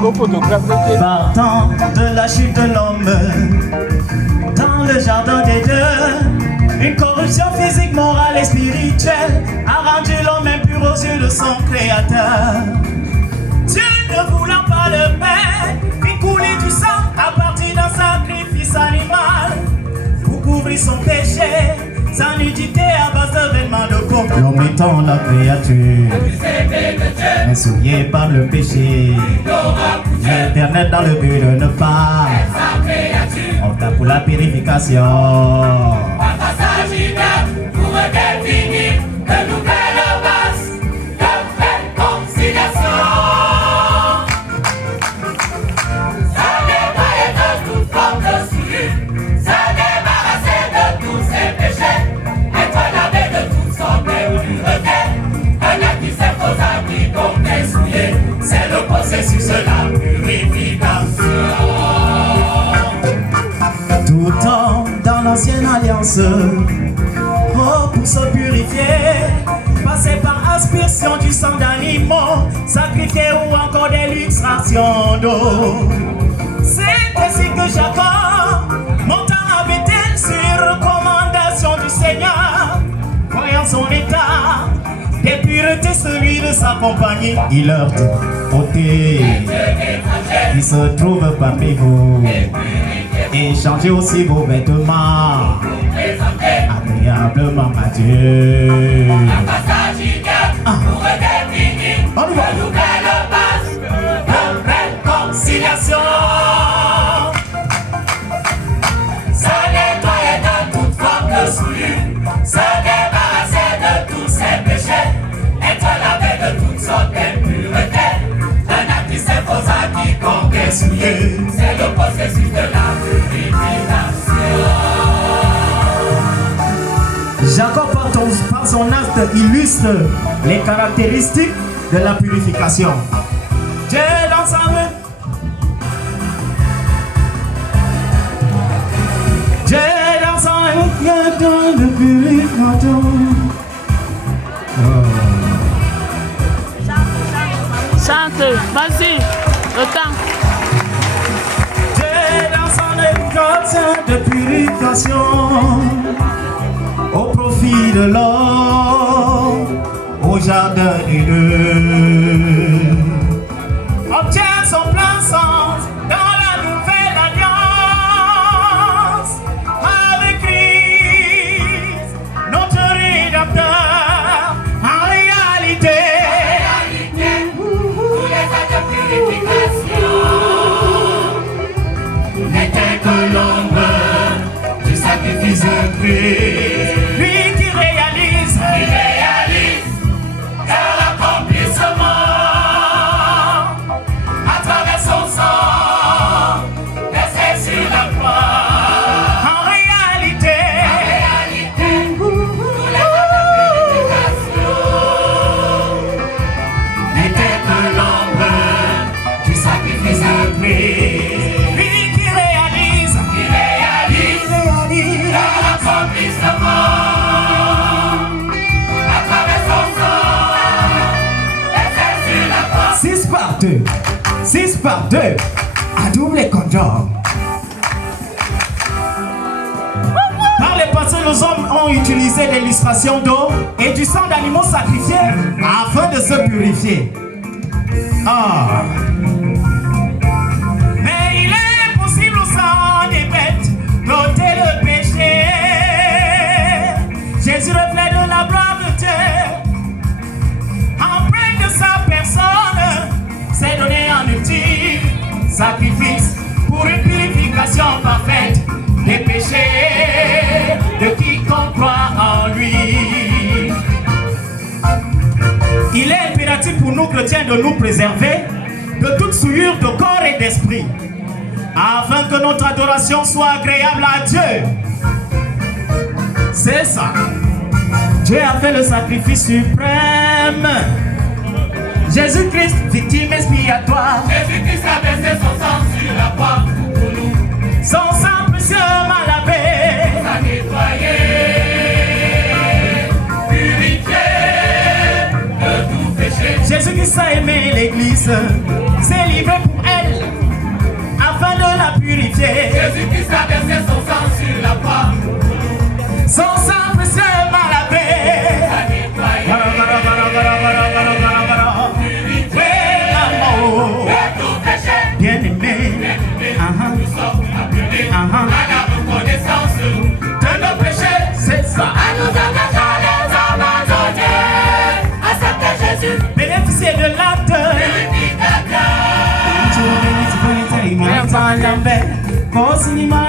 Partant de la chute de l'homme dans le jardin des deux, une corruption physique, morale et spirituelle a rendu l'homme impur aux yeux de son créateur. Dieu ne voulant pas le paix, fit couler du sang à partir d'un sacrifice animal pour couvrir son péché, sa nudité à base de vêtements de peau. L'homme étant la créature, insouillé par le péché, l'Éternel dans le but de ne pas opta pour la purification. Un passage idéal pour définir de nouvelles bases de réconciliation. Ça nettoyer de toute forme de souillure, ça débarrasser de tous ses péchés, être lavé de toute sorte d'impureté. Un acte qui s'impose à quiconque est souillé, c'est le processus de la purification. Tout temps dans l'ancienne alliance, oh, pour se purifier, passer par aspiration du sang d'animaux, sacrifier ou encore des luxations d'eau. C'est ainsi que Jacob monta à Bethel sur recommandation du Seigneur, voyant son état d'impureté, celui de sa compagnie, il leur dit: ôtez qui se trouve parmi vous, et changez aussi vos vêtements agréablement à Dieu. Un passage idéal pour définir de nouvelles bases de réconciliation. Se nettoyer de toute forme de souillure, se débarrasser de tous ses péchés, être lavé de toutes sortes d'impuretés. Un acte qui s'impose à quiconque est souillé, c'est le processus de la purification. Jacob, par son acte, illustre les caractéristiques de la purification. Dieu l'ensemble. Dieu l'ensemble, Dieu dans le purificateur. Chante, vas-y, le temps. Dieu l'ensemble de purification au profit de l'homme au jardin d'Éden. Obtient son plein sens dans la nouvelle alliance avec Christ, notre Rédempteur. En réalité, tous les actes de purification n'étaient que l'ombre du sacrifice de Christ. lui qui réalise leur accomplissement à travers son sang versé sur la croix. en réalité, Tous les actes de purification n'étaient que l'ombre du sacrifice de Christ. lui qui réalise Leur accomplissement à travers son sang versé sur la croix. 6 par 2 à double conjoint. Par les passés, nos hommes ont utilisé l'illustration d'eau et du sang d'animaux sacrifiés afin de se purifier. Mais il est possible au sang des bêtes d'ôter le péché. Jésus, reflet de la gloire de Dieu, empreinte de sa personne, s'est donné en ultime sacrifice pour une purification parfaite des péchés de quiconque croit en lui. Il est impératif pour nous chrétiens de nous préserver de toute souillure de corps et d'esprit, afin que notre adoration soit agréable à Dieu. C'est ça. Dieu a fait le sacrifice suprême. Jésus-Christ, victime expiatoire. Jésus-Christ a versé son sang sur la croix pour nous. Son sang précieux m'a lavé, A nettoyé, purifié de tout péché. Jésus-Christ Jésus-Christ a aimé l'église, s'est livré pour elle, afin de la purifier. Jésus-Christ a versé son sang sur la croix. Son sang précieux m'a lavé. Purifié de tout péché. Bien-aimé, Nous sommes appelés à la reconnaissance de nos péchés. c'est ça. À nous engager les abandonner. Acceptez Jésus. Bénéficier de l'acte. Purificateur. Consignima